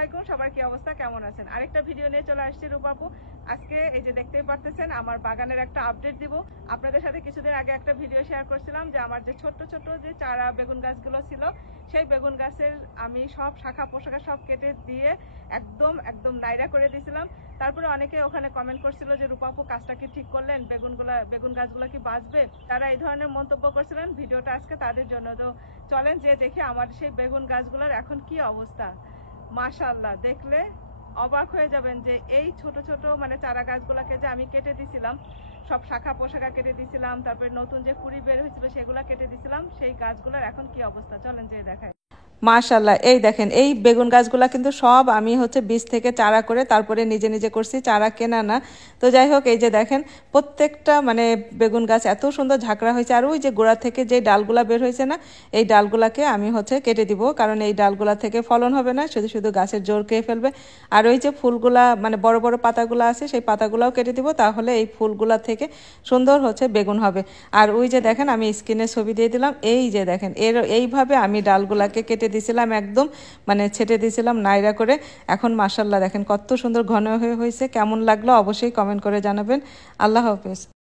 আলাইকুম, সবার কি অবস্থা, কেমন আছেন? আরেকটা ভিডিও নিয়ে চলে আসছি রূপা আপু। আজকে এই যে দেখতেই পারতেছেন আমার বাগানের একটা আপডেট দিব আপনাদের সাথে। কিছুদিন আগে একটা ভিডিও শেয়ার করছিলাম যে আমার যে ছোট্ট ছোট্ট যে চারা বেগুন গাছগুলো ছিল, সেই বেগুন গাছের আমি সব শাখা পোশাখা সব কেটে দিয়ে একদম একদম নাইরা করে দিয়েছিলাম। তারপরে অনেকে ওখানে কমেন্ট করছিল যে রূপা আপু কাজটা কি ঠিক করলেন, বেগুন গাছগুলো কি বাঁচবে? তারা এই ধরনের মন্তব্য করছিলেন। ভিডিওটা আজকে তাদের জন্য। তো চলেন যে দেখে আমার সেই বেগুন গাছগুলোর এখন কি অবস্থা। মাশাআল্লাহ, দেখলে অবাক হয়ে যাবেন যে এই ছোট ছোট মানে চারা গাছগুলোকে যে আমি কেটে দিছিলাম, সব শাখা পোশাখা কেটে দিছিলাম, তারপরে নতুন যে কুড়ি বের হয়েছিল সেগুলো কেটে দিছিলাম, সেই গাছগুলোর এখন কি অবস্থা চলেন যে দেখায়। মাশাআল্লাহ, এই দেখেন এই বেগুন গাছগুলা কিন্তু সব আমি বীজ থেকে চারা করে তারপরে নিজে নিজে করছি, চারা কেনা না। তো যাই হোক, এই যে দেখেন প্রত্যেকটা মানে বেগুন গাছ এত সুন্দর ঝাঁকড়া হয়েছে। আর ওই যে গোড়া থেকে যে ডালগুলা বের হয়েছে না, এই ডালগুলাকে আমি কেটে দিব, কারণ এই ডালগুলা থেকে ফলন হবে না, শুধু শুধু গাছের জোর খেয়ে ফেলবে। আর ওই যে ফুলগুলা মানে বড় বড় পাতাগুলো আছে, সেই পাতাগুলাও কেটে দিব, তাহলে এই ফুলগুলা থেকে সুন্দর বেগুন হবে। আর ওই যে দেখেন আমি স্ক্রিনে ছবি দিয়ে দিলাম, এই যে দেখেন এইভাবে আমি ডালগুলাকে কেটে দিছিলাম, একদম মানে ছেটে দিছিলাম নাইরা করে। এখন মাশাআল্লাহ দেখেন কত সুন্দর ঘন হয়ে হয়েছে। কেমন লাগলো অবশ্যই কমেন্ট করে জানাবেন। আল্লাহ হাফেজ।